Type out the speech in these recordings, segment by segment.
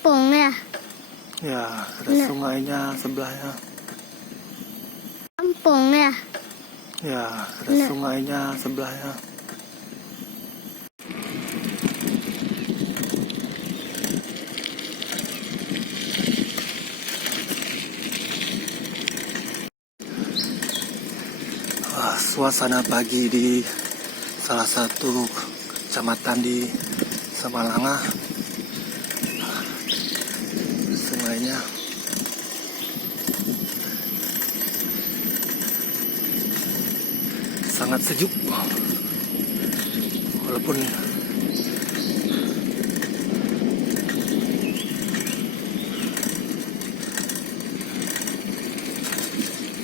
Kampung ya? Ya, ada sungainya sebelahnya. Kampung ya? Ya, ada sungainya sebelahnya. Suasana pagi di salah satu kecamatan di Samalanga. Sungainya sangat sejuk, walaupun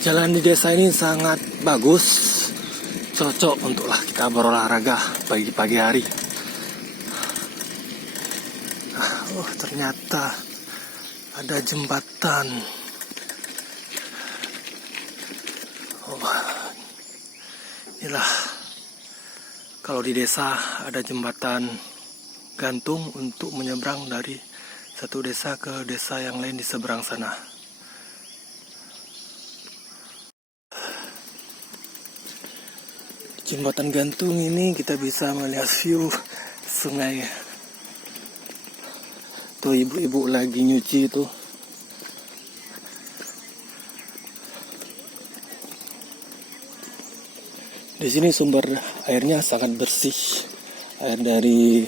jalan di desa ini sangat bagus, cocok untuklah kita berolahraga pagi hari. Oh, ternyata ada jembatan. Oh, inilah kalau di desa ada jembatan gantung untuk menyeberang dari satu desa ke desa yang lain di seberang sana. Jembatan gantung ini kita bisa melihat view sungai. Tuh ibu-ibu lagi nyuci itu. Di sini sumber airnya sangat bersih. Air dari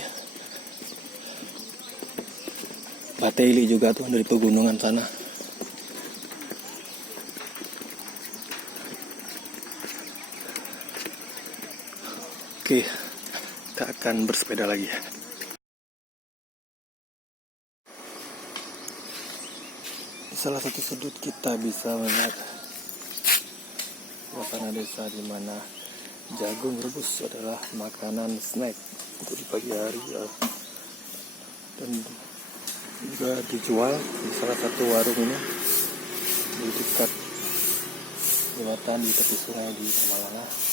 Bateli juga tuh, dari pegunungan sana. Oke, kita akan bersepeda lagi. Di salah satu sudut kita bisa melihat suasana desa di mana jagung rebus adalah makanan snack untuk di pagi hari ya. Dan juga dijual di salah satu warung ini di dekat jembatan di tepi sungai di Samalanga.